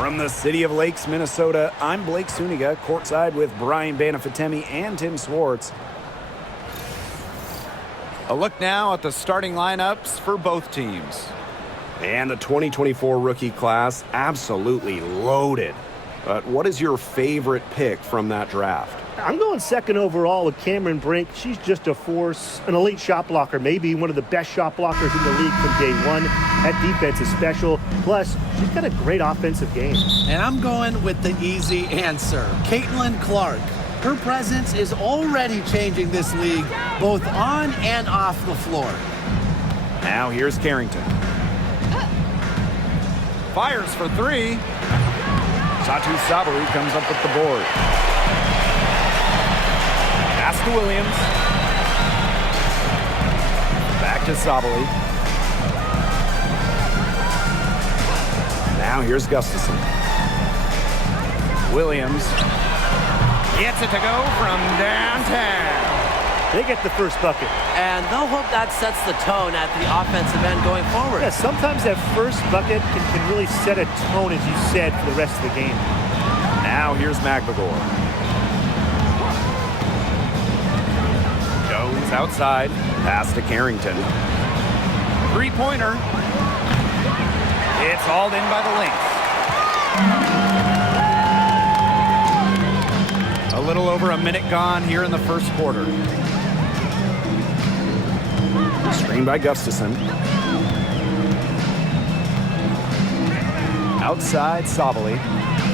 From the city of Lakes, Minnesota, I'm Blake Suniga, courtside with Brian Banafitemi and Tim Swartz. A look now at the starting lineups for both teams. And the 2024 rookie class, absolutely loaded. But what is your favorite pick from that draft? I'm going second overall with Cameron Brink. She's just a force, an elite shot blocker, maybe one of the best shot blockers in the league from day one. That defense is special. Plus, she's got a great offensive game. And I'm going with the easy answer, Caitlin Clark. Her presence is already changing this league, both on and off the floor. Now here's Carrington. Fires for three. Satu Sabali comes up with the board. Pass to Williams. Back to Sabali. Now here's Gustafson. Williams gets it to go from downtown. They get the first bucket. And they'll hope that sets the tone at the offensive end going forward. Yeah, sometimes that first bucket can really set a tone, as you said, for the rest of the game. Now here's McBagor. Jones outside. Pass to Carrington. Three-pointer. It's hauled in by the Lynx. A little over a minute gone here in the first quarter. Screen by Gustafson. Outside Sabali.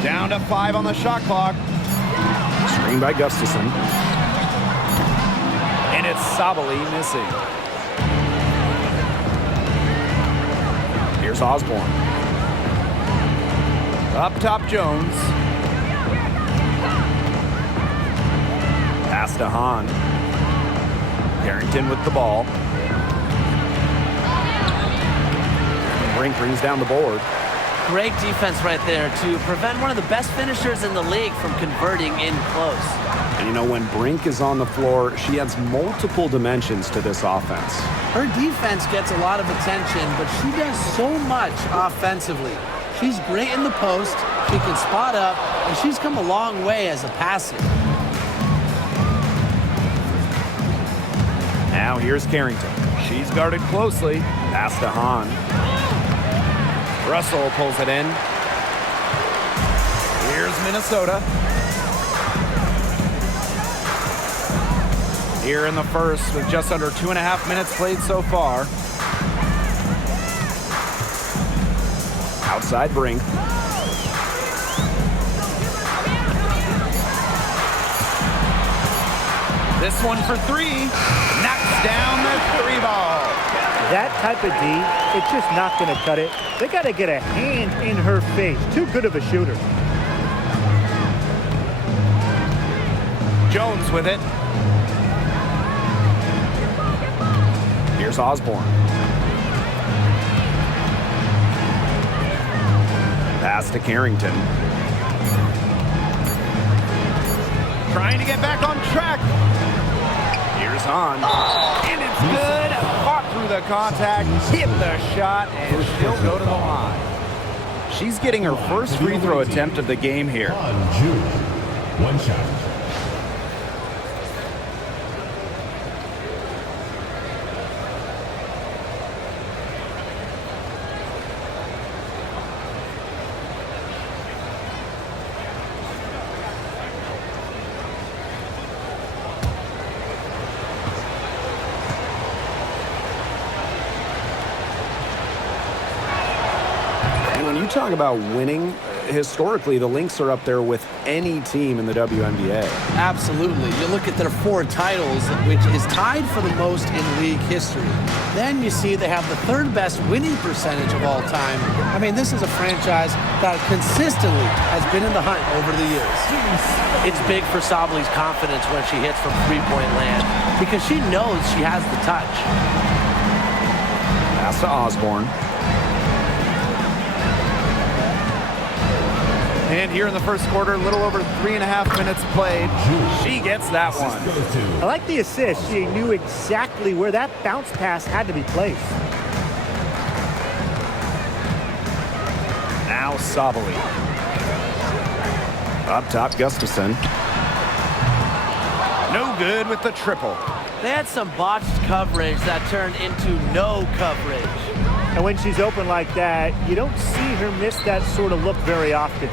Down to 5 on the shot clock. Screen by Gustafson. And it's Sabali missing. Here's Osborne. Up top, Jones. Pass to Hahn. Carrington with the ball. Brink brings down the board. Great defense right there to prevent one of the best finishers in the league from converting in close. And you know, when Brink is on the floor, she adds multiple dimensions to this offense. Her defense gets a lot of attention, but she does so much offensively. She's great in the post, she can spot up, and she's come a long way as a passer. Now here's Carrington. She's guarded closely. Pass to Hahn. Russell pulls it in. Here's Minnesota. Here in the first with just under 2.5 minutes played so far. Outside Brink. This one for three. Knocks down the three ball. That type of D, it's just not going to cut it. They got to get a hand in her face. Too good of a shooter. Jones with it. Here's Osborne. Pass to Carrington. Trying to get back on track. Here's Hahn. And it's good. Fought through the contact, hit the shot, and she'll go to the line. She's getting her first free throw attempt of the game here. One shot. When you talk about winning, historically, the Lynx are up there with any team in the WNBA. Absolutely. You look at their 4 titles, which is tied for the most in league history. Then you see they have the 3rd best winning percentage of all time. I mean, this is a franchise that consistently has been in the hunt over the years. It's big for Sabali's confidence when she hits from three-point land because she knows she has the touch. Pass to Osborne. And here in the first quarter, a little over 3.5 minutes played. She gets that one. I like the assist. She knew exactly where that bounce pass had to be placed. Now Sabali. Up top, Gustafson. No good with the triple. They had some botched coverage that turned into no coverage. And when she's open like that, you don't see her miss that sort of look very often.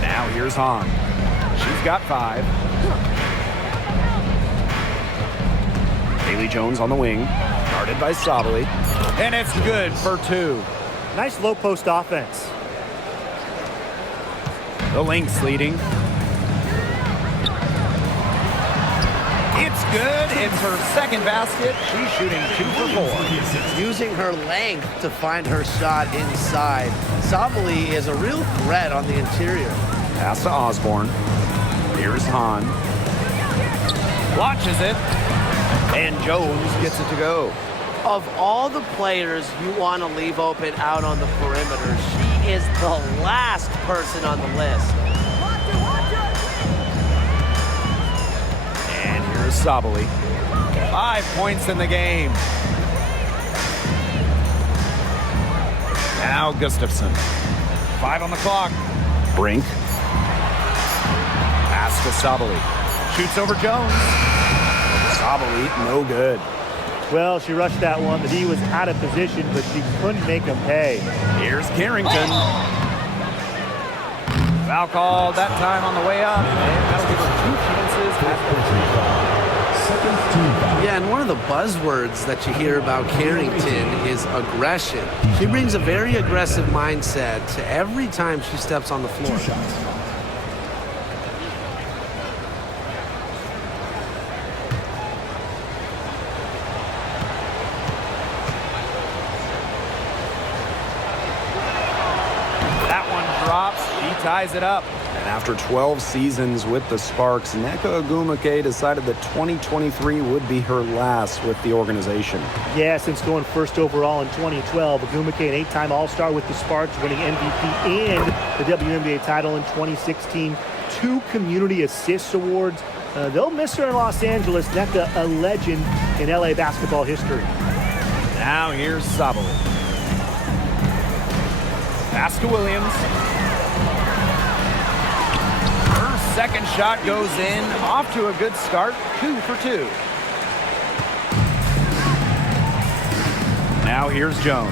Now here's Hahn. She's got 5. Haley Jones on the wing, guarded by Sabali. And it's good for 2. Nice low post offense. The Lynx leading. It's good. It's her second basket. She's shooting 2 for 4. Using her length to find her shot inside. Sabali is a real threat on the interior. Pass to Osborne. Here's Hahn. Launches it. And Jones gets it to go. Of all the players you want to leave open out on the perimeter, she is the last person on the list. And here's Sabali. 5 points in the game. Now Gustafson. 5 on the clock. Brink. Pass to Sabali. Shoots over Jones. Sabali, no good. Well, she rushed that one. The D was out of position, but she couldn't make him pay. Here's Carrington. Foul called that time on the way up. And that'll give her 2 chances at the free. Yeah, and one of the buzzwords that you hear about Carrington is aggression. She brings a very aggressive mindset to every time she steps on the floor. That one drops. She ties it up. And after 12 seasons with the Sparks, Nneka Ogwumike decided that 2023 would be her last with the organization. Yeah, since going first overall in 2012, Ogwumike, an 8-time All-Star with the Sparks, winning MVP and the WNBA title in 2016, 2 Community Assists Awards. They'll miss her in Los Angeles. Nneka, a legend in LA basketball history. Now here's Sabali. Pass to Williams. Her second shot goes in. Off to a good start. 2 for 2. Now here's Jones.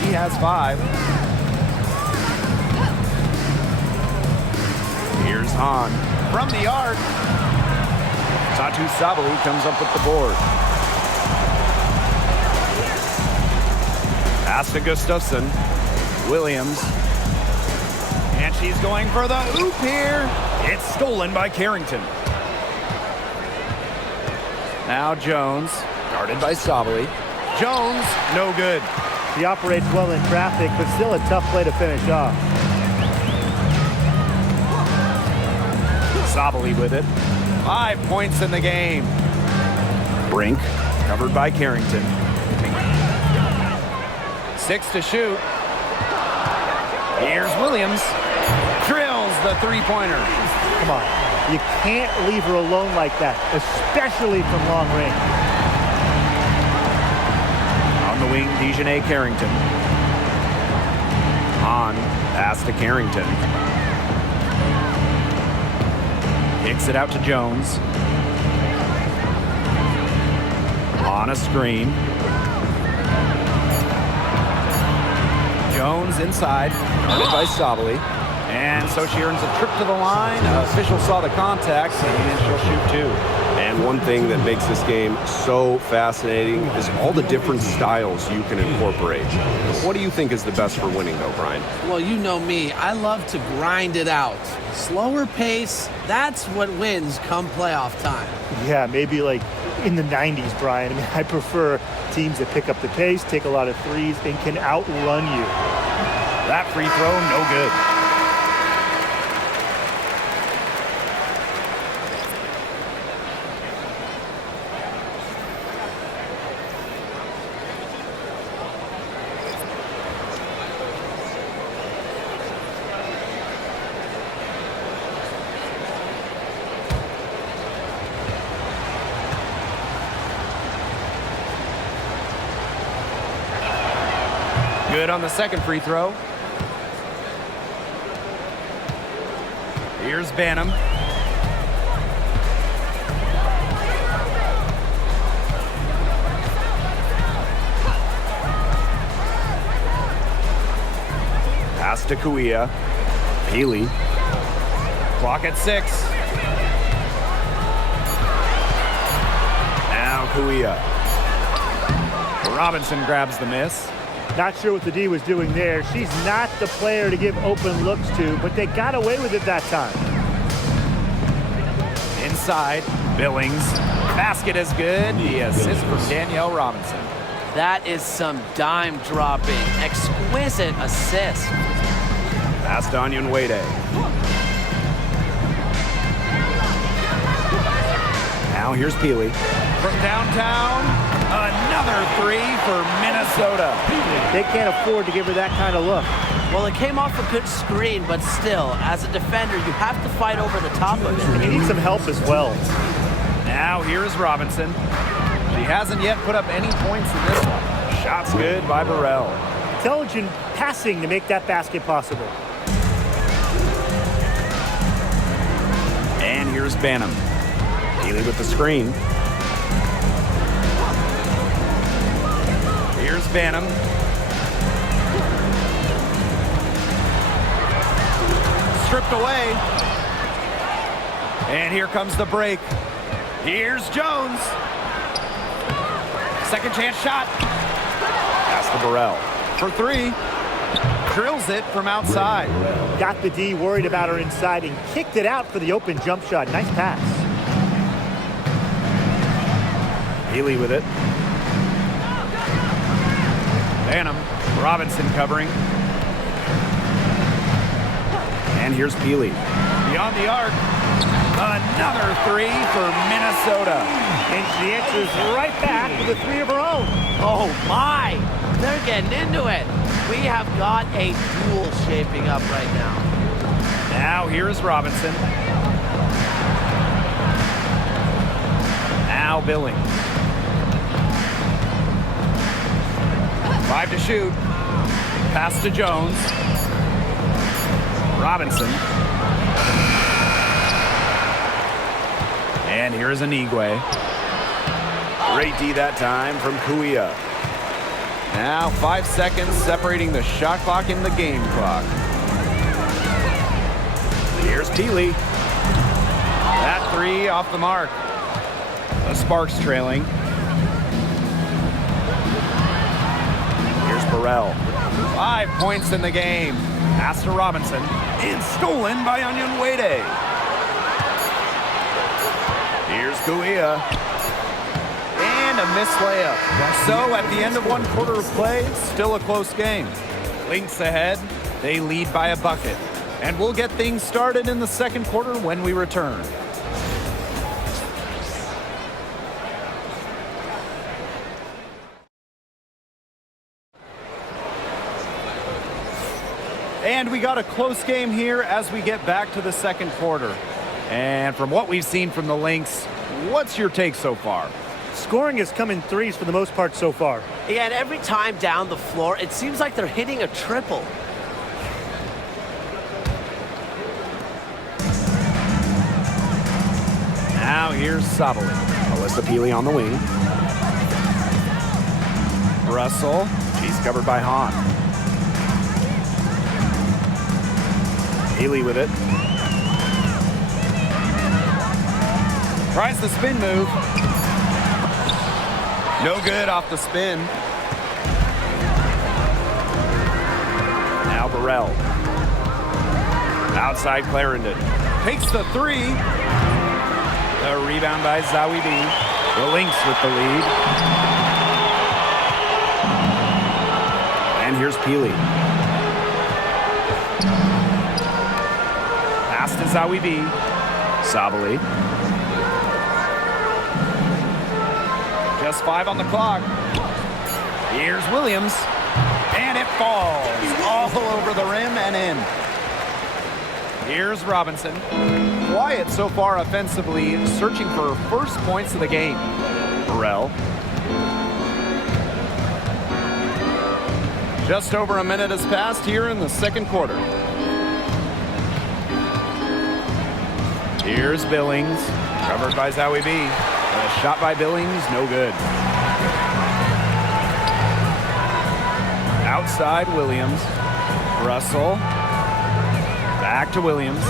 He has 5. Here's Hahn. From the arc. Satu Sabali comes up with the board. Pass to Gustafson. Williams. And she's going for the oop here. It's stolen by Carrington. Now Jones. Guarded by Sabali. Jones, no good. He operates well in traffic, but still a tough play to finish off. Sabali with it. 5 points in the game. Brink. Covered by Carrington. 6 to shoot. Here's Williams. Drills the 3-pointer. Come on. You can't leave her alone like that, especially from long range. On the wing, Dejanay Carrington. Hahn. Pass to Carrington. Kicks it out to Jones. On a screen. Jones inside. Guarded by Sabali. And so she earns a trip to the line. Official saw the contact, and she'll shoot 2. And one thing that makes this game so fascinating is all the different styles you can incorporate. What do you think is the best for winning, though, Brian? Well, you know me. I love to grind it out. Slower pace, that's what wins come playoff time. Yeah, maybe like in the 90s, Brian. I mean, I prefer teams that pick up the pace, take a lot of threes, and can outrun you. That free throw, no good. Good on the second free throw. Here's Banham. Pass to Kuia. Peely. Clock at 6. Now Kuia. Robinson grabs the miss. Not sure what the D was doing there. She's not the player to give open looks to, but they got away with it that time. Inside, Billings. Basket is good. The assist from Danielle Robinson. That is some dime dropping, exquisite assist. Pass to Onion Wade. Now here's Peely. From downtown, another 3 for Minnesota. They can't afford to give her that kind of look. Well, it came off a good screen, but still, as a defender, you have to fight over the top of it. And you need some help as well. Now here's Robinson. She hasn't yet put up any points in this one. Shots good by Burrell. Intelligent passing to make that basket possible. And here's Banham. Peely with the screen. Here's Banham. Stripped away. And here comes the break. Here's Jones. Second chance shot Pass to Burrell. for 3. Drills it from outside. Got the D worried about her inside and kicked it out for the open jump shot. Nice pass. Peely with it. Banham. Robinson covering. And here's Peely. Beyond the arc. Another 3 for Minnesota. And she answers right back with a 3 of her own. Oh my! They're getting into it. We have got a duel shaping up right now. Now here's Robinson. Now Billings. 5 to shoot. Pass to Jones. Robinson. And here's Anigwe. Great D that time from Kuia. Now 5 seconds separating the shot clock and the game clock. Here's Peely. That 3 off the mark. The Sparks trailing. Here's Burrell. 5 points in the game. Pass to Robinson. And stolen by Onion Wade. Here's Kuia. And a missed layup. So at the end of 1 quarter of play, still a close game. Lynx ahead. They lead by a bucket. And we'll get things started in the second quarter when we return. And we got a close game here as we get back to the second quarter. And from what we've seen from the Lynx, what's your take so far? Scoring has come in threes for the most part so far. Yeah, and every time down the floor, it seems like they're hitting a triple. Now here's Sabali. Alyssa Peely on the wing. Russell. She's covered by Hahn. Peely with it. Tries the spin move. No good off the spin. Now Burrell. Outside Clarendon. Takes the 3. The rebound by Zawi B. The Lynx with the lead. And here's Peely. Pass to Zawi B. Sabali. Just 5 on the clock. Here's Williams. And it falls all over the rim and in. Here's Robinson. Quiet so far offensively, searching for her first points of the game. Burrell. Just over a minute has passed here in the second quarter. Here's Billings, covered by Zowie B. A shot by Billings, no good. Outside Williams. Russell. Back to Williams.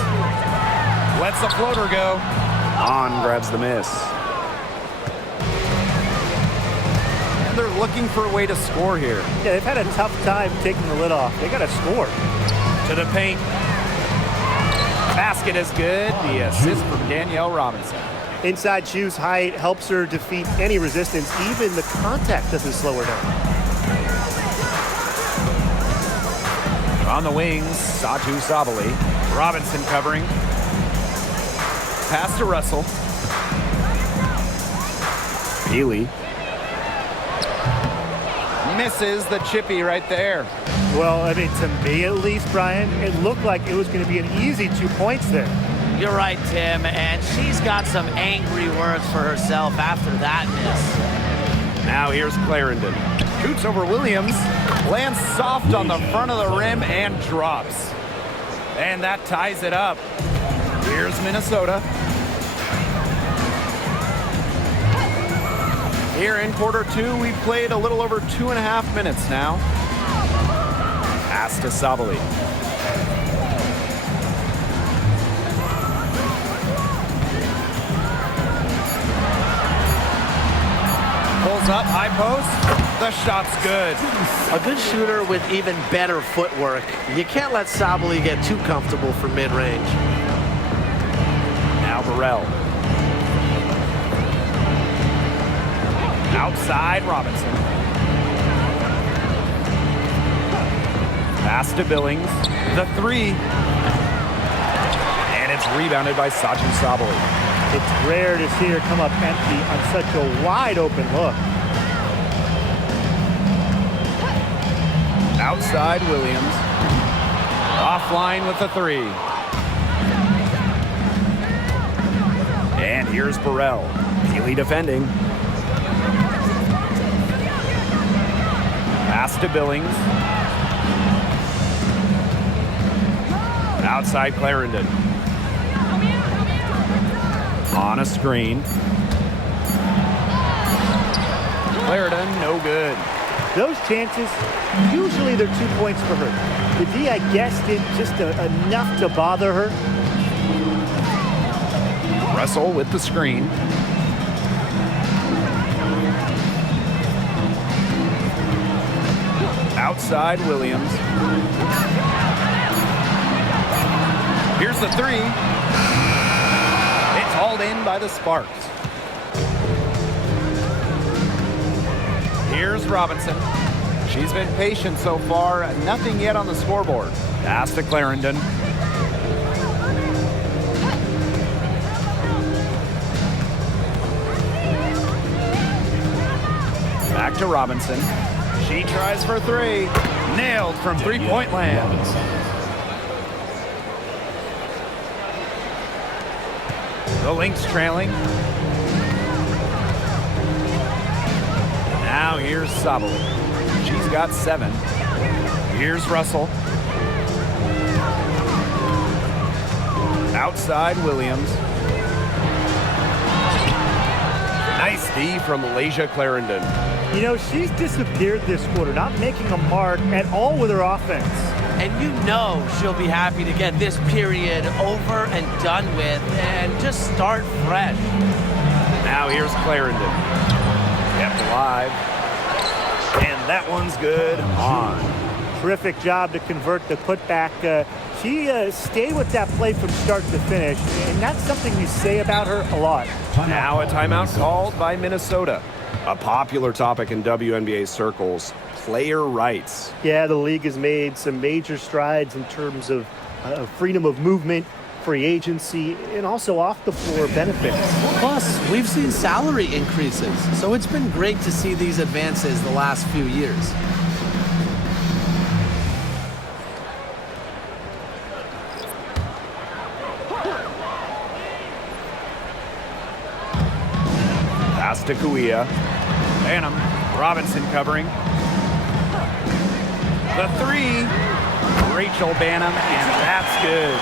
Lets the floater go. On grabs the miss. And they're looking for a way to score here. Yeah, they've had a tough time taking the lid off. They got to score. To the paint. Basket is good. The assist from Danielle Robinson. Inside shoes height helps her defeat any resistance. Even the contact doesn't slow her down. On the wings, Satu Sabali. Robinson covering. Pass to Russell. Healy. Misses the chippy right there. Well, I mean, to me at least, Brian, it looked like it was going to be an easy 2 points there. You're right, Tim, and she's got some angry words for herself after that miss. Now here's Clarendon. Shoots over Williams. Lands soft on the front of the rim and drops. And that ties it up. Here's Minnesota. Here in quarter two, we've played a little over 2.5 minutes now. Pass to Sabali. Pulls up, high post. The shot's good. A good shooter with even better footwork. You can't let Sabali get too comfortable for mid-range. Now Burrell. Outside Robinson. Pass to Billings. The three. And it's rebounded by Satu Sabali. It's rare to see her come up empty on such a wide open look. Outside Williams. Offline with the three. And here's Burrell. Healy defending. Pass to Billings. Outside Clarendon. On a screen. Clarendon, no good. Those chances, usually they're 2 points for her. The D, I guess, did just enough to bother her. Russell with the screen. Outside Williams. Here's the three. It's hauled in by the Sparks. Here's Robinson. She's been patient so far. Nothing yet on the scoreboard. Pass to Clarendon. Back to Robinson. She tries for three. Nailed from three-point land. The Lynx trailing. Now here's Sabali. She's got 7. Here's Russell. Outside Williams. Nice D from Malaysia Clarendon. You know, she's disappeared this quarter, not making a mark at all with her offense. And you know she'll be happy to get this period over and done with and just start fresh. Now here's Clarendon. Kept alive. And that one's good. On. Terrific job to convert the putback. She stayed with that play from start to finish, and that's something we say about her a lot. Now a timeout called by Minnesota. A popular topic in WNBA circles, player rights. Yeah, the league has made some major strides in terms of freedom of movement, free agency, and also off-the-floor benefits. Plus, we've seen salary increases, so it's been great to see these advances the last few years. Pass to Kuia. Banham. Robinson covering. The three. Rachel Banham, and that's good.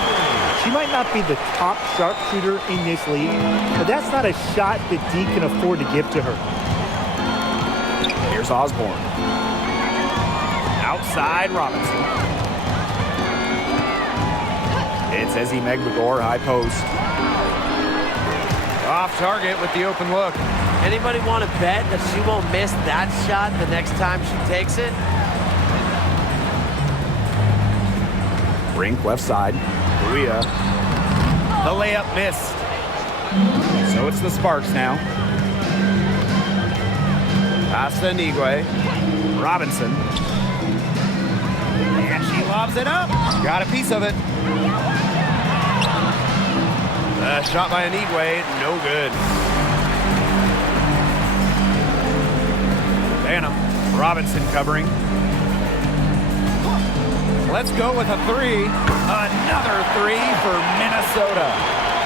She might not be the top sharpshooter in this league, but that's not a shot that D can afford to give to her. Here's Osborne. Outside Robinson. It's Ezzy Megbagor, high post. Off target with the open look. Anybody want to bet that she won't miss that shot the next time she takes it? Brink left side. Maria. The layup missed. So it's the Sparks now. Pass to Nigwe. Robinson. And she lobs it up. Got a piece of it. Shot by Anigwe, no good. Banham. Robinson covering. Let's go with a three. Another three for Minnesota.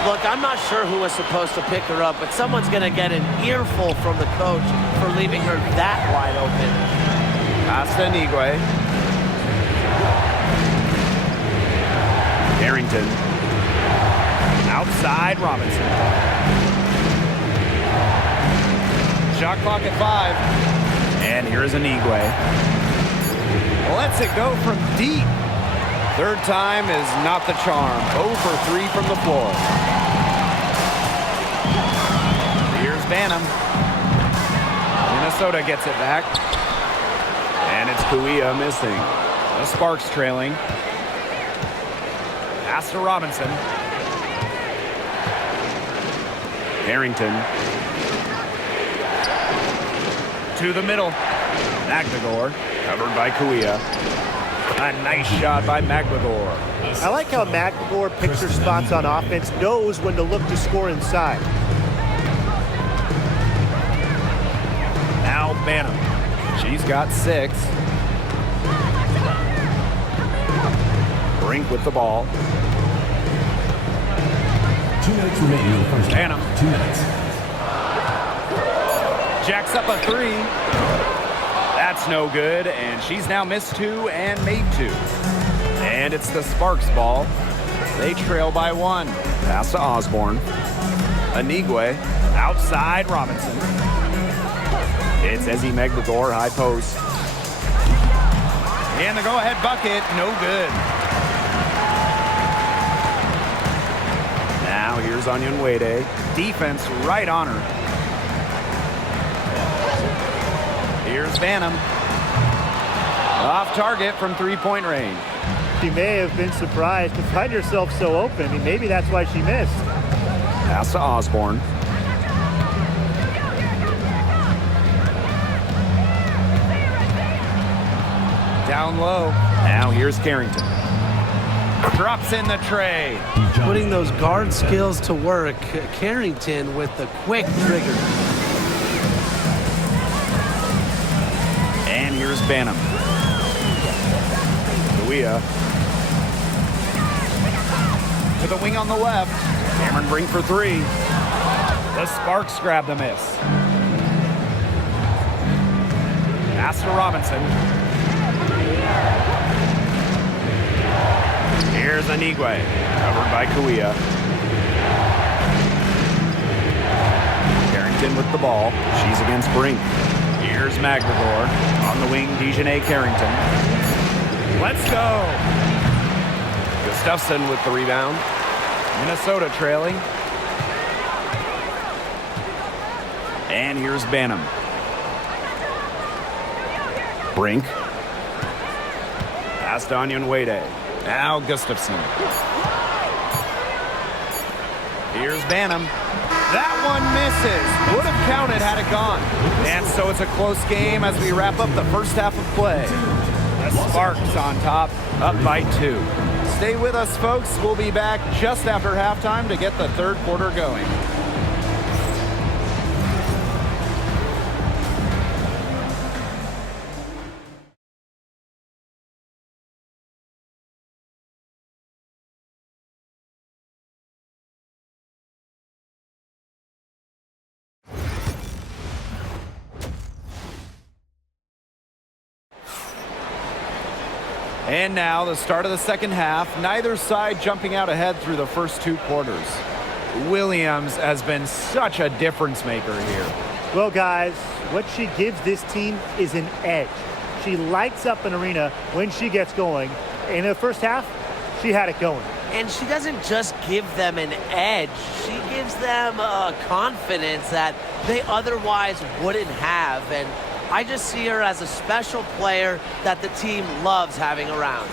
Look, I'm not sure who was supposed to pick her up, but someone's going to get an earful from the coach for leaving her that wide open. Pass to Nigwe. Harrington. Outside Robinson. Shot clock at 5. And here's Anigwe. Lets it go from deep. Third time is not the charm. 0 for 3 from the floor. Here's Banham. Minnesota gets it back. And it's Kuia missing. The Sparks trailing. Pass to Robinson. Harrington. To the middle. Magbagor. Covered by Kuia. A nice shot by Magbagor. I like how Magbagor picks her spots on offense, knows when to look to score inside. Now Banham. She's got 6. Brink with the ball. 2 minutes remaining in the first half. Banham. 2 minutes. Jacks up a 3. That's no good, and she's now missed 2 and made 2. And it's the Sparks ball. They trail by 1. Pass to Osborne. Anigwe. Outside Robinson. It's Ezzy Megbagor, high post. And the go-ahead bucket, no good. Now here's Onion Wade. Defense right on her. Here's Banham. Off target from 3-point range. She may have been surprised to find herself so open. I mean, maybe that's why she missed. Pass to Osborne. Down low. Now here's Carrington. Drops in the tray. Putting those guard skills to work. Carrington with the quick trigger. And here's Banham. Kuia. To the wing on the left. Cameron Brink for 3. The Sparks grab the miss. Pass to Robinson. Here's Anigwe. Covered by Kuia. Carrington with the ball. She's against Brink. Here's Magbagor. On the wing, Dejanay Carrington. Let's go. Gustafson with the rebound. Minnesota trailing. And here's Banham. Brink. Pass to Onion Wade. Now Gustafson. Here's Banham. That one misses. Would have counted had it gone. And so it's a close game as we wrap up the first half of play. The Sparks on top, up by 2. Stay with us, folks. We'll be back just after halftime to get the third quarter going. And now the start of the second half. Neither side jumping out ahead through the first 2 quarters. Williams has been such a difference maker here. Well, guys, what she gives this team is an edge. She lights up an arena when she gets going. In the first half, she had it going. And she doesn't just give them an edge. She gives them a confidence that they otherwise wouldn't have. And I just see her as a special player that the team loves having around.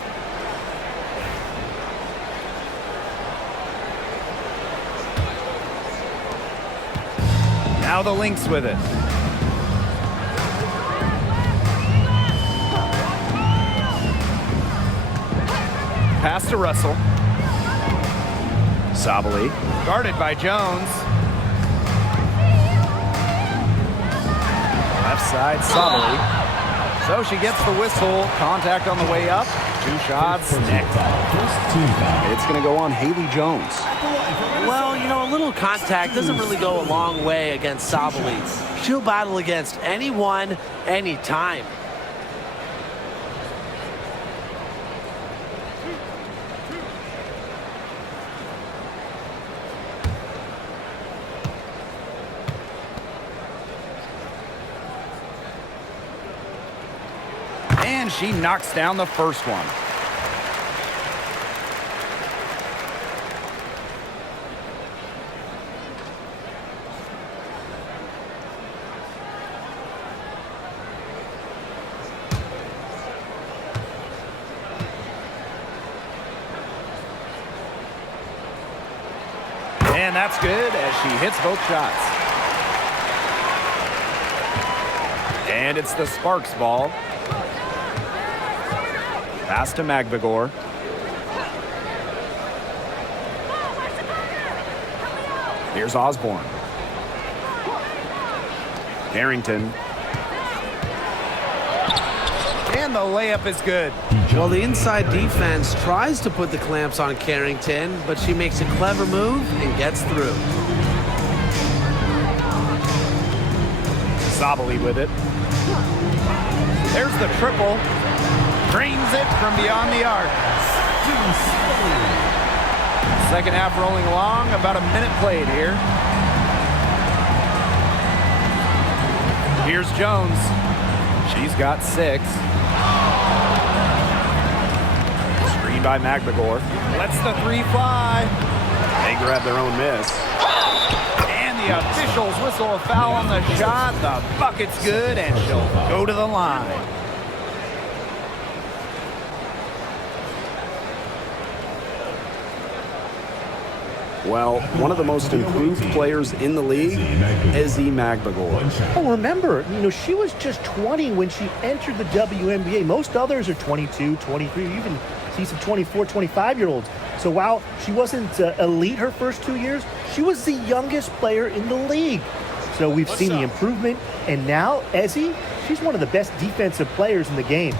Now the Lynx with it. Pass to Russell. Sabali. Guarded by Jones. Left side, Sabali. So she gets the whistle. Contact on the way up. 2 shots. Next. It's going to go on Haley Jones. Well, you know, a little contact doesn't really go a long way against Sabali. She'll battle against anyone, anytime. And she knocks down the first one. And that's good as she hits both shots. And it's the Sparks ball. Pass to Magbagor. Here's Osborne. Carrington. And the layup is good. Well, the inside defense tries to put the clamps on Carrington, but she makes a clever move and gets through. Sabali with it. There's the triple. Drains it from beyond the arc. Second half rolling along. About a minute played here. Here's Jones. She's got 6. Screen by Magbagor. Lets the 3 fly. They grab their own miss. And the officials whistle a foul on the shot. The bucket's good, and she'll go to the line. Well, one of the most improved players in the league is Magbagor. Oh, remember, she was just 20 when she entered the WNBA. Most others are 22, 23, you even see some 24, 25-year-olds. So while she wasn't elite her first 2 years, she was the youngest player in the league. So we've seen the improvement, and now Ezzy, she's one of the best defensive players in the game.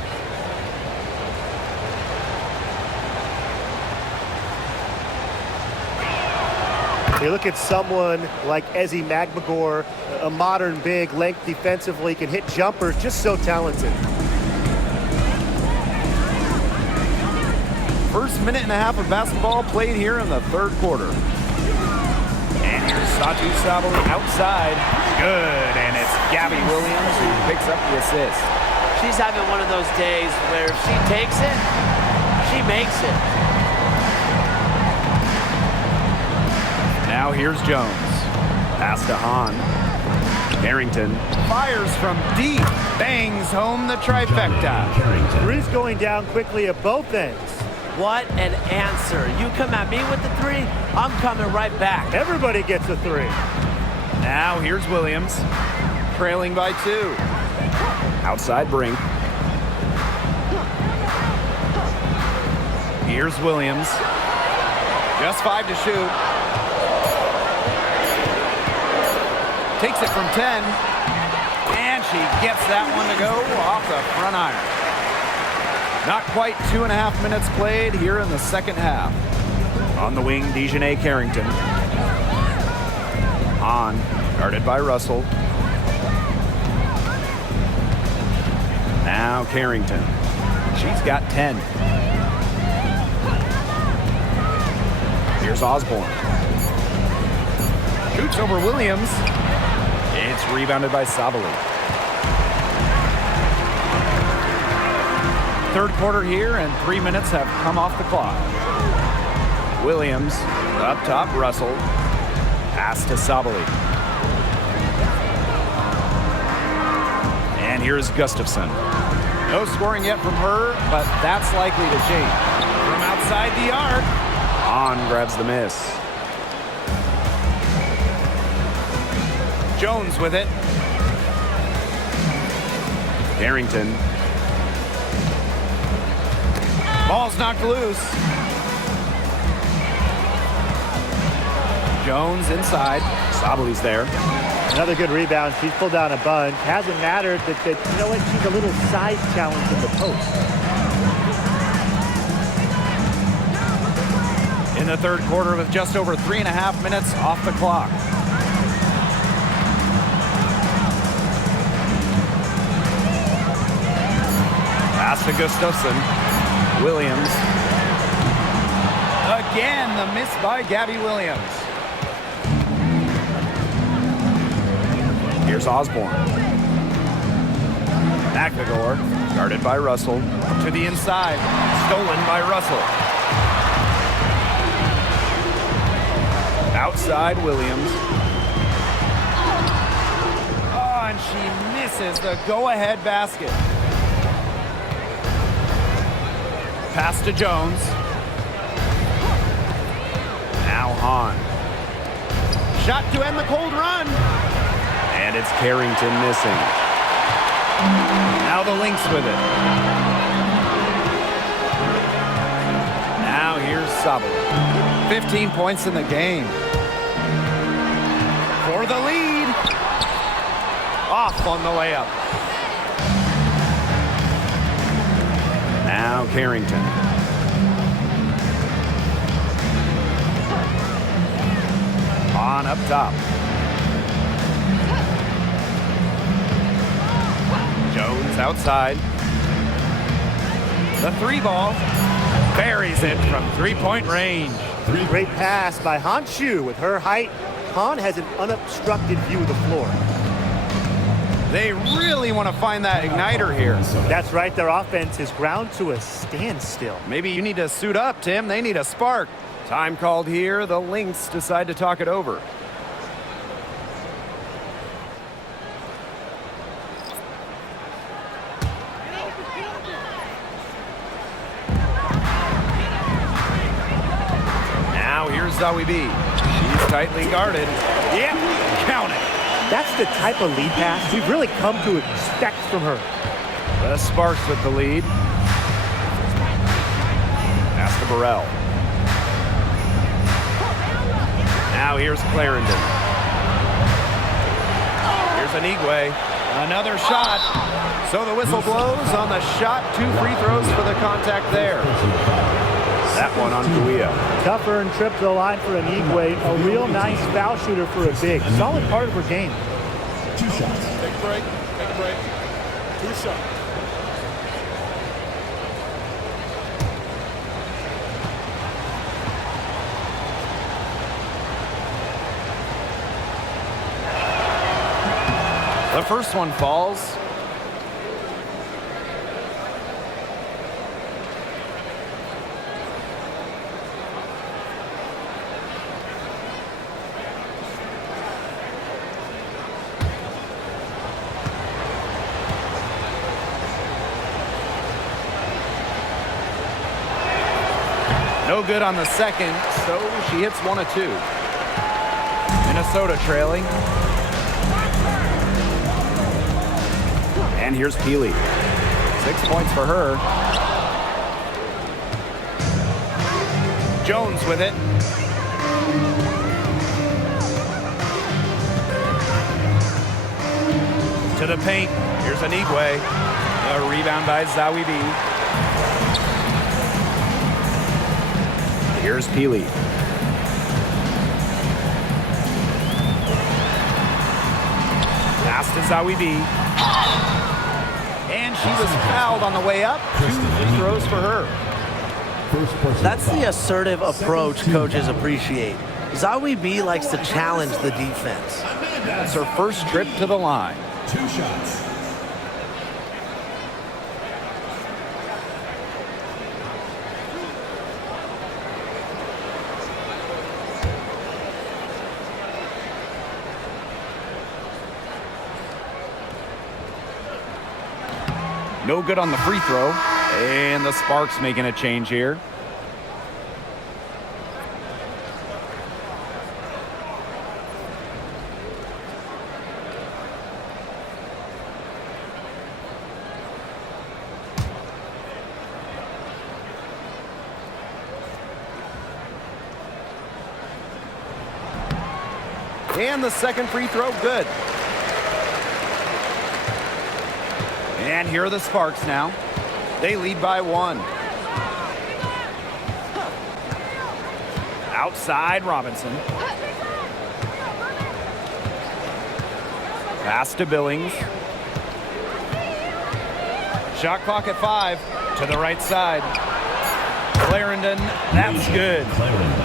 You look at someone like Ezzy Magbagor, a modern big, length defensively, can hit jumpers, just so talented. First minute and a half of basketball played here in the third quarter. And here's Satu Sabali outside. Good, and it's Gabby Williams who picks up the assist. She's having one of those days where if she takes it, she makes it. Now here's Jones. Pass to Hahn. Carrington. Fires from deep. Bangs home the trifecta. Three's going down quickly at both ends. What an answer. You come at me with the 3, I'm coming right back. Everybody gets a 3. Now here's Williams. Trailing by 2. Outside Brink. Here's Williams. Just 5 to shoot. Takes it from 10. And she gets that one to go off the front iron. Not quite 2.5 minutes played here in the second half. On the wing, Dejanay Carrington. On, guarded by Russell. Now Carrington. She's got 10. Here's Osborne. Shoots over Williams. It's rebounded by Sabali. Third quarter here, and 3 minutes have come off the clock. Williams up top, Russell. Pass to Sabali. And here's Gustafson. No scoring yet from her, but that's likely to change. From outside the arc. On grabs the miss. Jones with it. Harrington. Ball's knocked loose. Jones inside. Sabali's there. Another good rebound. She's pulled down a bunch. Hasn't mattered that you know what? She's a little size challenge in the post. In the third quarter with just over 3.5 minutes off the clock. Pass to Gustafson. Williams. Again, the miss by Gabby Williams. Here's Osborne. McAgore, guarded by Russell. To the inside. Stolen by Russell. Outside Williams. Oh, and she misses the go-ahead basket. Pass to Jones. Now Hahn. Shot to end the cold run. And it's Carrington missing. Now the Lynx with it. Now here's Sabali. 15 points in the game. For the lead. Off on the layup. Now Carrington. On up top. Jones outside. The three ball. Buries it from three-point range. Great pass by Han Shu. With her height, Han has an unobstructed view of the floor. They really want to find that igniter here. That's right. Their offense is ground to a standstill. Maybe you need to suit up, Tim. They need a spark. Time called here. The Lynx decide to talk it over. Now here's Zawi B. She's tightly guarded. Yep, count it. That's the type of lead pass we've really come to expect from her. The Sparks with the lead. Pass to Burrell. Now here's Clarendon. Here's Anigwe. Another shot. So the whistle blows on the shot. 2 free throws for the contact there. That one on Kuia. Tougher and trip to the line for Anigwe. A real nice foul shooter for a big. Solid part of her game. 2 shots. Take a break. Take a break. 2 shots. The first one falls. No good on the second, so she hits 1 of 2. Minnesota trailing. And here's Peely. 6 points for her. Jones with it. To the paint. Here's Anigwe. A rebound by Zawi B. Here's Peely. Pass to Zawi B. And she was fouled on the way up. 2 free throws for her. First person That's the foul. assertive approach coaches appreciate. Zawi B likes to challenge the defense. That's her first trip to the line. 2 shots. No good on the free throw. And the Sparks making a change here. And the second free throw, good. And here are the Sparks now. They lead by 1. Outside Robinson. Pass to Billings. Shot clock at 5. To the right side. Clarendon, that's good.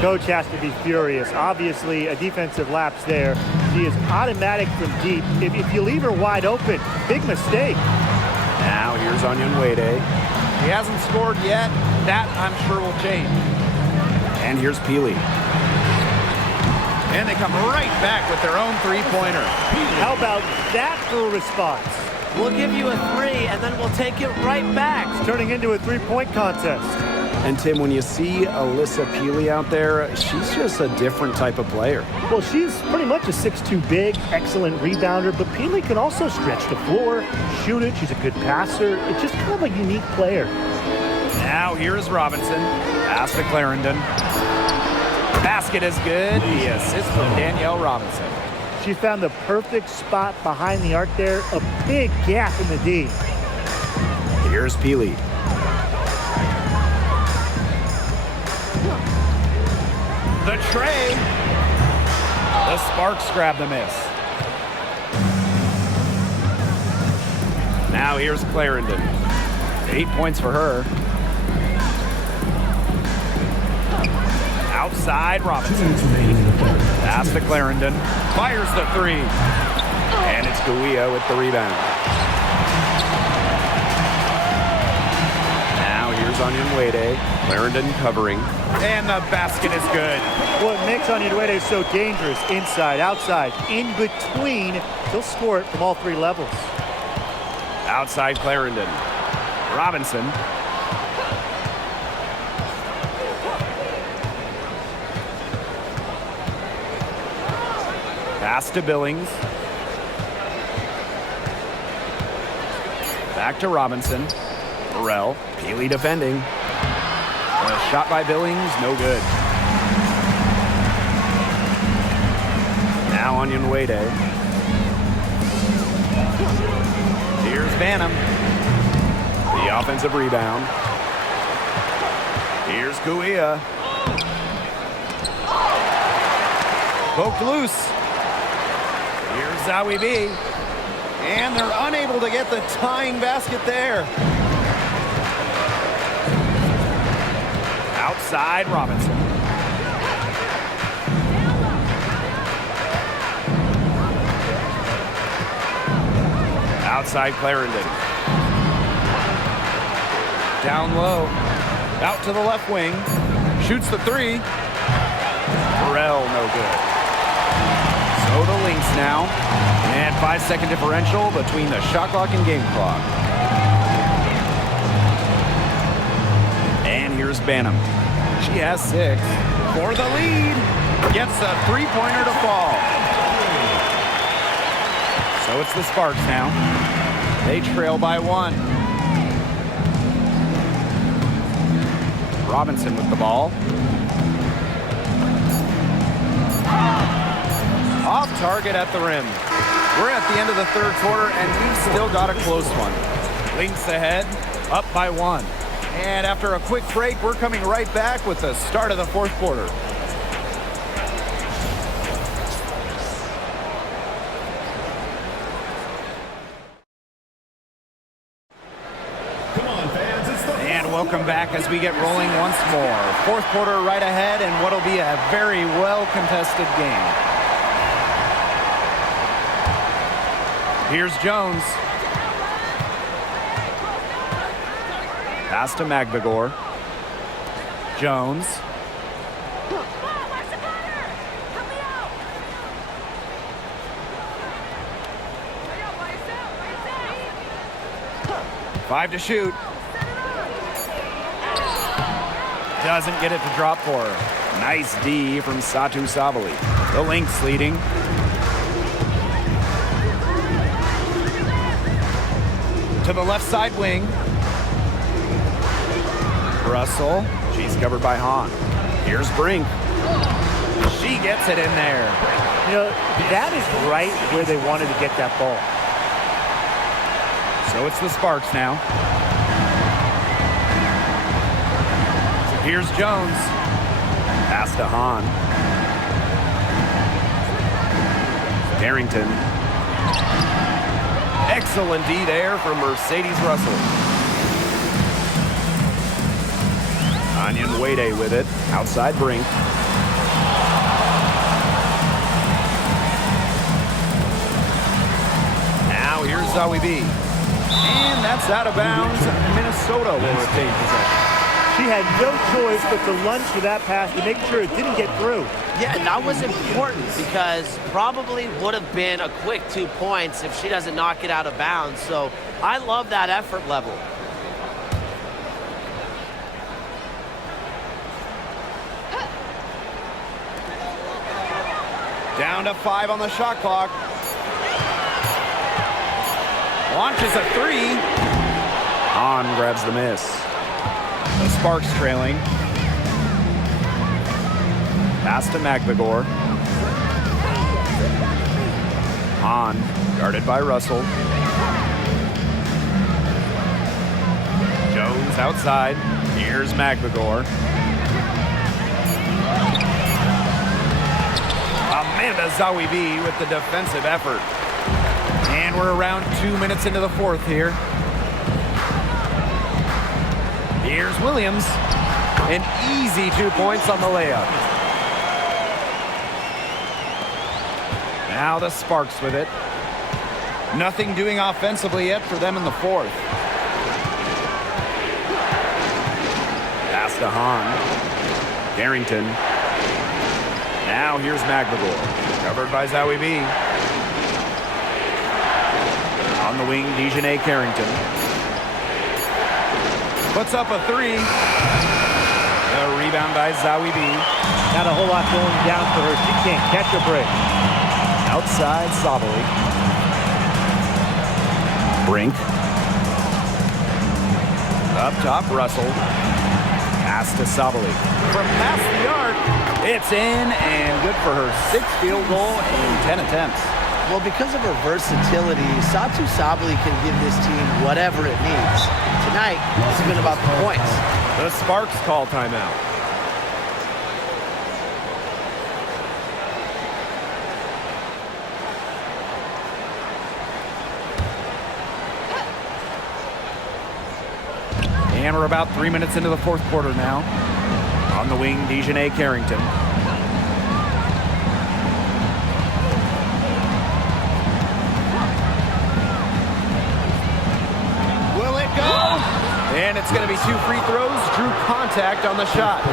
Coach has to be furious. Obviously, a defensive lapse there. She is automatic from deep. If you leave her wide open, big mistake. Now here's Onion Wade. He hasn't scored yet. That, I'm sure, will change. And here's Peely. And they come right back with their own three-pointer. How about that for a response? We'll give you a 3, and then we'll take it right back. It's turning into a three-point contest. And Tim, when you see Alyssa Peely out there, she's just a different type of player. Well, she's pretty much a 6'2" big, excellent rebounder, but Peely can also stretch the floor, shoot it. She's a good passer. It's just kind of a unique player. Now here's Robinson. Pass to Clarendon. Basket is good. The assist from Danielle Robinson. She found the perfect spot behind the arc there, a big gap in the D. Here's Peely. The tray. The Sparks grab the miss. Now here's Clarendon. 8 points for her. Outside Robinson. 2 minutes remaining in the third. Pass to Clarendon. Fires the 3. And it's Guia with the rebound. Now here's Onion Wade. Clarendon covering. And the basket is good. What makes Onion Wade so dangerous, inside, outside, in between, she'll score it from all 3 levels. Outside Clarendon. Robinson. Pass to Billings. Back to Robinson. Burrell. Peely defending. A shot by Billings, no good. Now Onion Wade. Here's Banham. The offensive rebound. Here's Guia. Poked loose. Here's Zawi B. And they're unable to get the tying basket there. Outside Robinson. Outside Clarendon. Down low. Out to the left wing. Shoots the 3. Burrell, no good. So the Lynx now. And 5-second differential between the shot clock and game clock. And here's Banham. She has 6. For the lead. Gets a 3-pointer to fall. So it's the Sparks now. They trail by 1. Robinson with the ball. Off target at the rim. We're at the end of the third quarter, and we've still got a close one. Lynx ahead, up by 1. And after a quick break, we're coming right back with the start of the fourth quarter. Welcome back as we get rolling once more. Fourth quarter right ahead, and what'll be a very well-contested game. Here's Jones. Pass to Magvigor. Jones. Five to shoot. Doesn't get it to drop for her. Nice D from Satu Savali. The Lynx leading. To the left side wing. Russell. She's covered by Hahn. Here's Brink. She gets it in there. You know, that is right where they wanted to get that ball. So it's the Sparks now. Here's Jones. Pass to Hahn. Harrington. Excellent D there from Mercedes Russell. Anyan Wade with it. Outside Brink. Now here's Zoe B. And that's out of bounds. Minnesota will retain possession. She had no choice but to lunge for that pass to make sure it didn't get through. Yeah, and that was important because probably would have been a quick 2 points if she doesn't knock it out of bounds. So I love that effort level. Down to 5 on the shot clock. Launches a 3. Hahn grabs the miss. The Sparks trailing. Pass to Magvigor. Hahn guarded by Russell. Jones outside. Here's Magvigor. Amanda Zawibi with the defensive effort. And we're around 2 minutes into the fourth here. Here's Williams. An easy 2 points on the layup. Now the Sparks with it. Nothing doing offensively yet for them in the fourth. Pass to Hahn. Harrington. Now here's Magvigor. Covered by Zowie B. On the wing, Dejanay Carrington. Puts up a 3. A rebound by Zowie B. Not a whole lot going down for her. She can't catch a break. Outside Savali. Brink. Up top, Russell. Pass to Savali. From past the arc, it's in and good for her 6th field goal in 10 attempts. Well, because of her versatility, Satu Sabali can give this team whatever it needs. Tonight, it's been about the points. The Sparks call timeout. And we're about 3 minutes into the fourth quarter now. On the wing, Dejanay Carrington. Will it go? And it's going to be 2 free throws. Drew contact on the shot.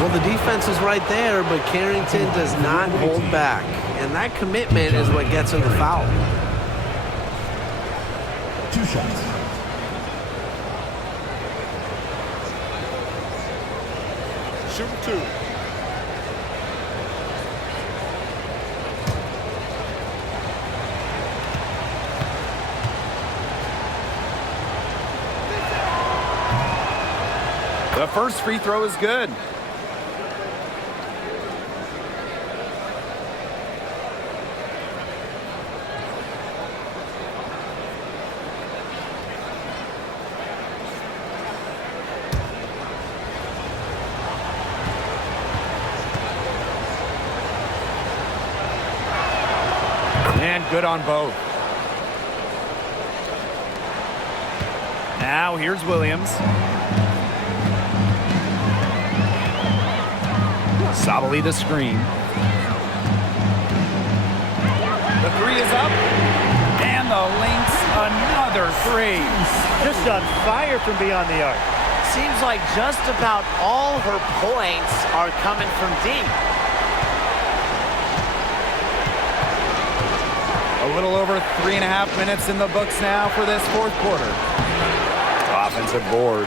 Well, the defense is right there, but Carrington does not hold back. And that commitment is what gets her the foul. 2 shots. Shoot 2. The first free throw is good. And good on both. Now Now here's Williams. Sabali the screen. The three is up. And the Lynx, another three. Just on fire from beyond the arc. Seems like just about all her points are coming from deep. A little over 3.5 minutes in the books now for this fourth quarter. Offensive board.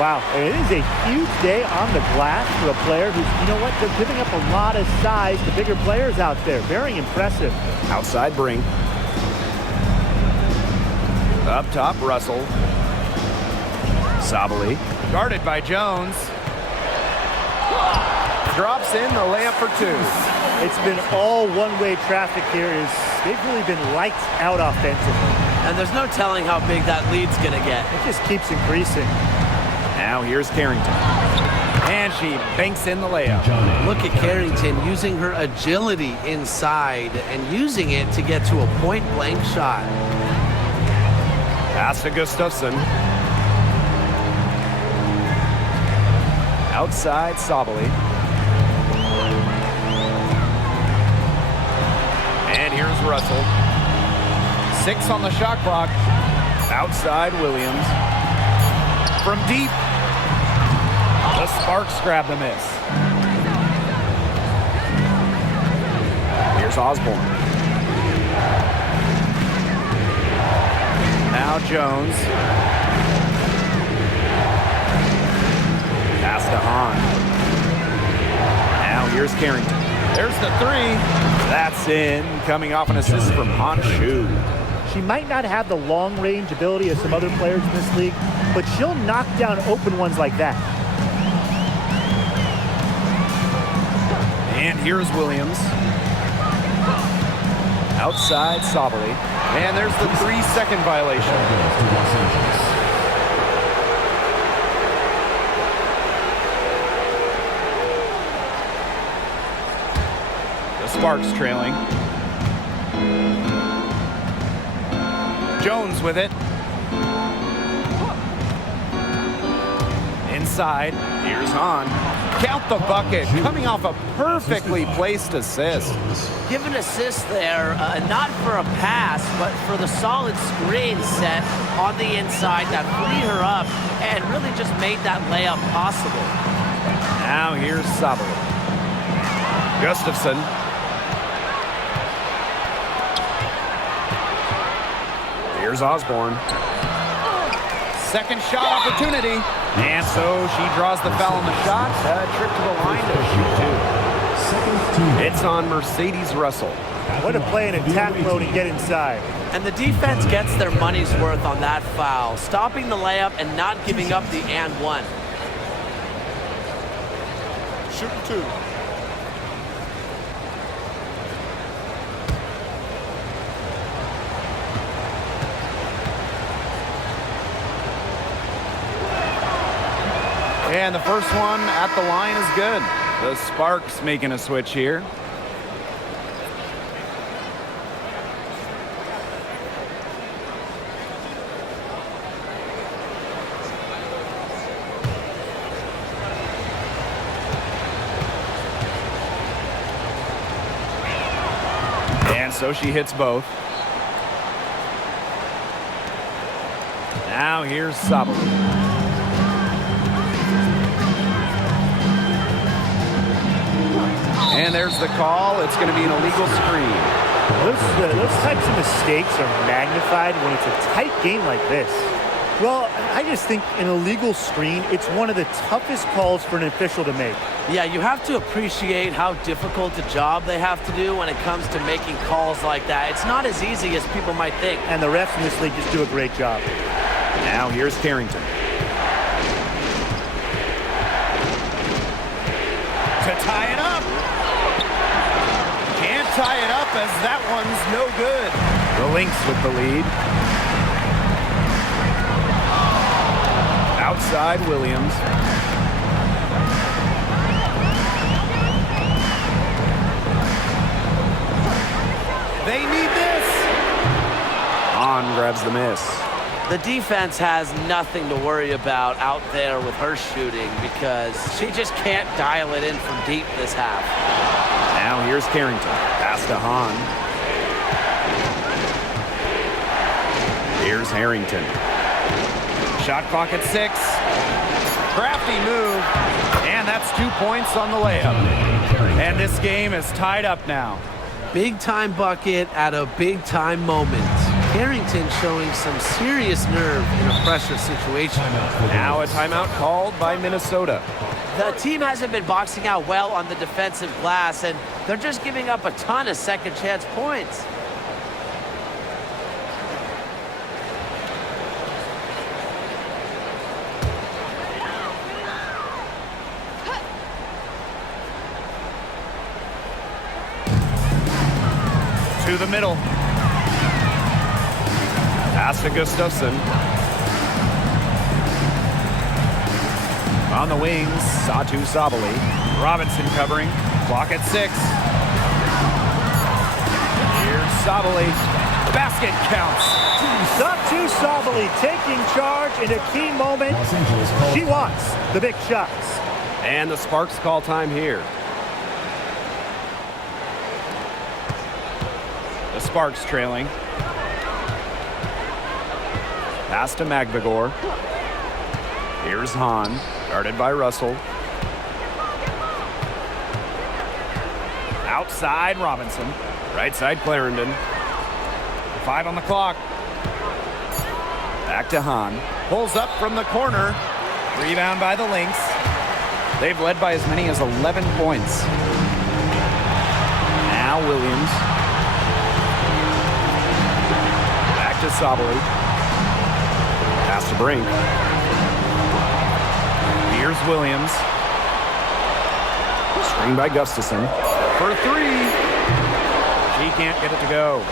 Wow, it is a huge day on the glass for a player who's, you know what, they're giving up a lot of size to bigger players out there. Very impressive. Outside Brink. Up top, Russell. Sabali. Guarded by Jones. Drops in the layup for two. It's been all one-way traffic here. They've really been lights out offensively. And there's no telling how big that lead's going to get. It just keeps increasing. Now here's Carrington. And she banks in the layup. Look at Carrington using her agility inside and using it to get to a point-blank shot. Pass to Gustafson. Outside Sabali. And here's Russell. 6 on the shot clock. Outside Williams. From deep. The Sparks grab the miss. Here's Osborne. Now Jones. Pass to Hahn. Now here's Carrington. There's the three. That's in. Coming off an assist from Han Shu. She might not have the long-range ability of some other players in this league, but she'll knock down open ones like that. And here's Williams. Outside Sabali. And there's the 3-second violation. The Sparks trailing. Jones with it. Inside. Here's Hahn. Count the bucket. Coming off a perfectly placed assist. Give an assist there, not for a pass, but for the solid screen set on the inside that freed her up and really just made that layup possible. Now here's Sabali. Gustafson. Here's Osborne. Second shot opportunity. And so she draws the foul on the shot. Trip to the line to shoot two. It's on Mercedes Russell. What to play in attack mode and get inside. And the defense gets their money's worth on that foul, stopping the layup and not giving up the and one. Shooting two. And the first one at the line is good. The Sparks making a switch here. And so she hits both. Now here's Sabali. And there's the call. It's going to be an illegal screen. Those types of mistakes are magnified when it's a tight game like this. Well, I just think an illegal screen, it's one of the toughest calls for an official to make. Yeah, you have to appreciate how difficult a job they have to do when it comes to making calls like that. It's not as easy as people might think. And the refs in this league just do a great job. Now here's Carrington. To tie it up. Can't tie it up as that one's no good. The Lynx with the lead. Outside Williams. They need this. Hahn grabs the miss. The defense has nothing to worry about out there with her shooting because she just can't dial it in from deep this half. Now here's Carrington. Pass to Hahn. Here's Harrington. Shot clock at 6. Crafty move. And that's 2 points on the layup. And this game is tied up now. Big time bucket at a big time moment. Carrington showing some serious nerve in a pressure situation. Now a timeout called by Minnesota. The team hasn't been boxing out well on the defensive glass, and they're just giving up a ton of second chance points. To the middle. Pass to Gustafson. On the wings, Satu Sabali. Robinson covering. Clock at 6. Here's Sabali. Basket counts. Satu Sabali taking charge in a key moment. She wants the big shots. And the Sparks call time here. The Sparks trailing. Pass to Magbagor. Here's Hahn, guarded by Russell. Outside Robinson. Right side Clarendon. 5 on the clock. Back to Hahn. Pulls up from the corner. Rebound by the Lynx. They've led by as many as 11 points. Now Williams. Back to Sabali. Pass to Brink. Here's Williams. Screen by Gustafson. For 3. She can't get it to go.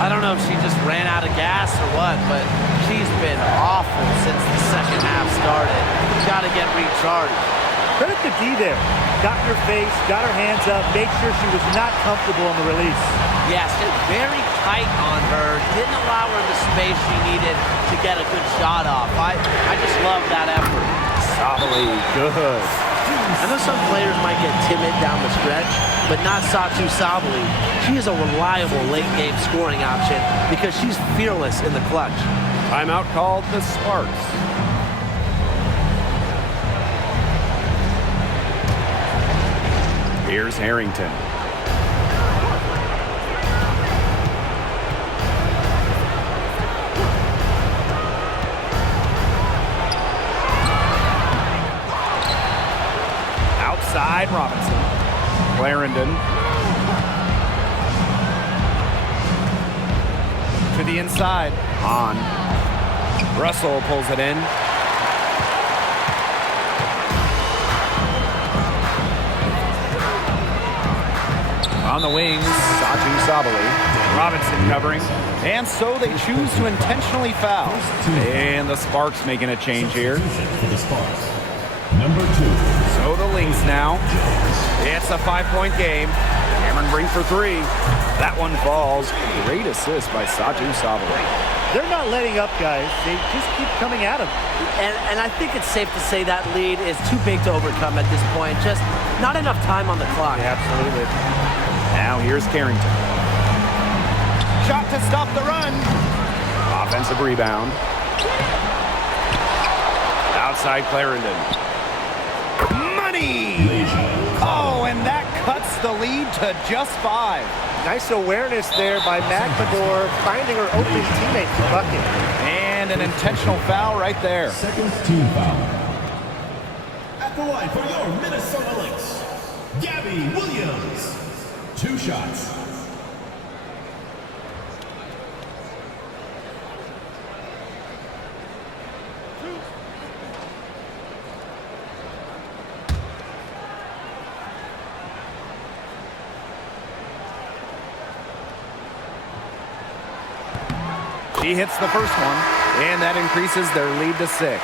I don't know if she just ran out of gas or what, but she's been awful since the second half started. Got to get recharged. Credit to D there. Got in her face, got her hands up, made sure she was not comfortable on the release. Yes, it's very tight on her. Didn't allow her the space she needed to get a good shot off. I just love that effort. Sabali, good. I know some players might get timid down the stretch, but not Satu Sabali. She is a reliable late-game scoring option because she's fearless in the clutch. Timeout called the Sparks. Here's Harrington. Outside Robinson. Clarendon. To the inside. On. Russell pulls it in. On the wings, Satu Sabali. Robinson covering. And so they choose to intentionally foul. And the Sparks making a change here. For the Sparks. Number 2. So the Lynx now. It's a 5-point game. Cameron Brink for 3. That one falls. Great assist by Satu Sabali. They're not letting up, guys. They just keep coming at them. And I think it's safe to say that lead is too big to overcome at this point. Just not enough time on the clock. Absolutely. Now here's Carrington. Shot to stop the run. Offensive rebound. Outside Clarendon. Money! Oh, and that cuts the lead to just 5. Nice awareness there by Magbagor, finding her open teammate for bucket. And an intentional foul right there. Second team foul. At the line for your Minnesota Lynx, Gabby Williams. 2 shots. She hits the first one, and that increases their lead to 6.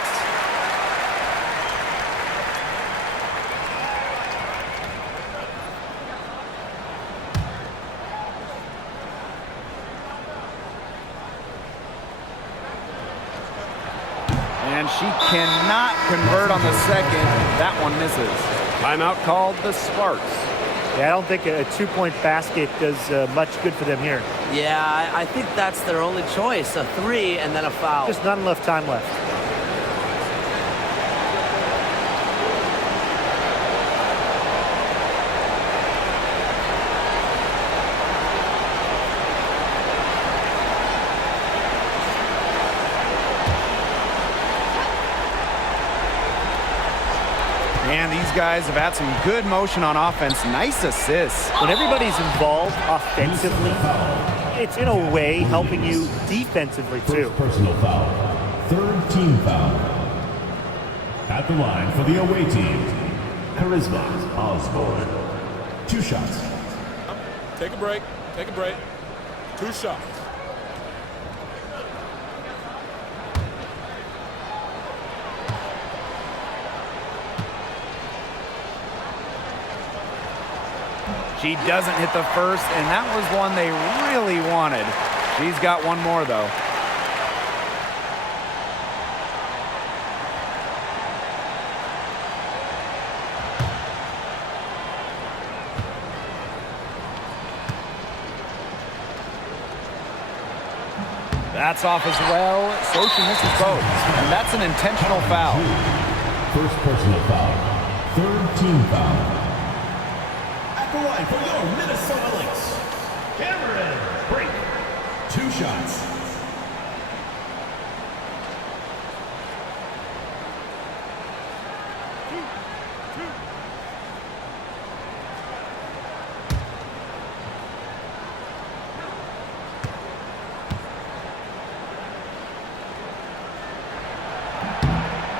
she cannot convert on the second. That one misses. Timeout called the Sparks. Yeah, I don't think a two-point basket does much good for them here. Yeah, I think that's their only choice, a 3 and then a foul. Just not enough time left. And these guys have had some good motion on offense. Nice assists. When everybody's involved offensively, it's in a way helping you defensively too. First personal foul. Third team foul. At the line for the away team, Charisma Osborne. 2 shots. Take a break. Take a break. 2 shots. She doesn't hit the first, and that was one they really wanted. She's got one more, though. That's off as well, so she misses both. And that's an intentional foul. First personal foul. Third team foul. At the line for your Minnesota Lynx, Cameron Brink. 2 shots.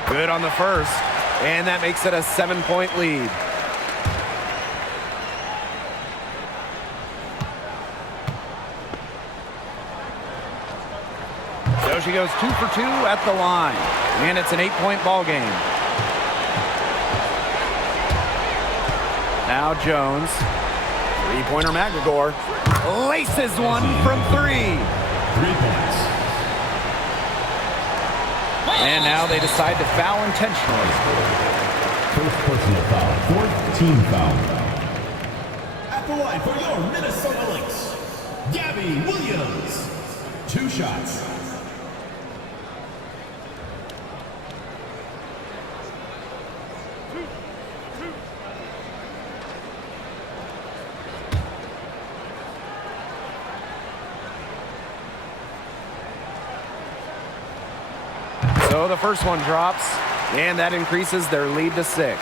Good on the first, and that makes it a 7-point lead. So she goes 2 for 2 at the line, and it's an 8-point ball game. Now Jones, 3-pointer McGregor, laces one from 3. 3 points. And now they decide to foul intentionally. First personal foul. Fourth team foul. At the line for your Minnesota Lynx, Gabby Williams. 2 shots. So the first one drops, and that increases their lead to 6.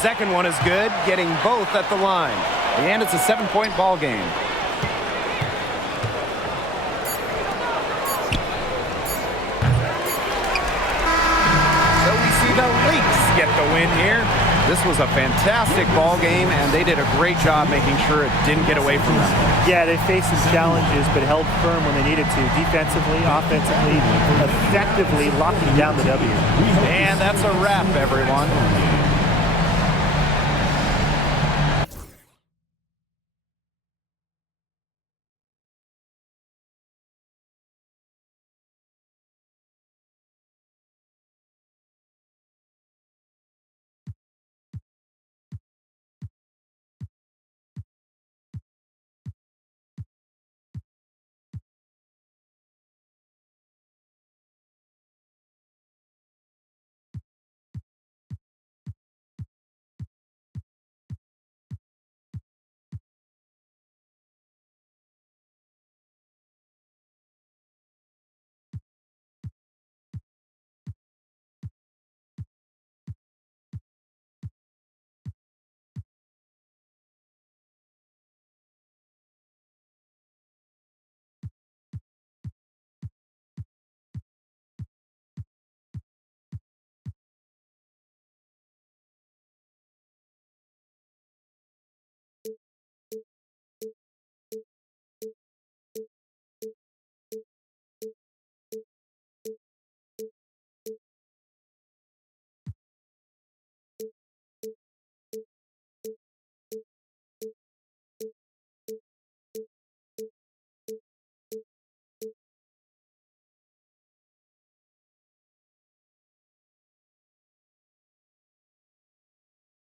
Second one is good, getting both at the line. And it's a 7-point ball game. So we see the Lynx get the win here. This was a fantastic ball game, and they did a great job making sure it didn't get away from them. Yeah, they faced some challenges, but held firm when they needed to. Defensively, offensively, effectively locking down the W. And that's a wrap, everyone.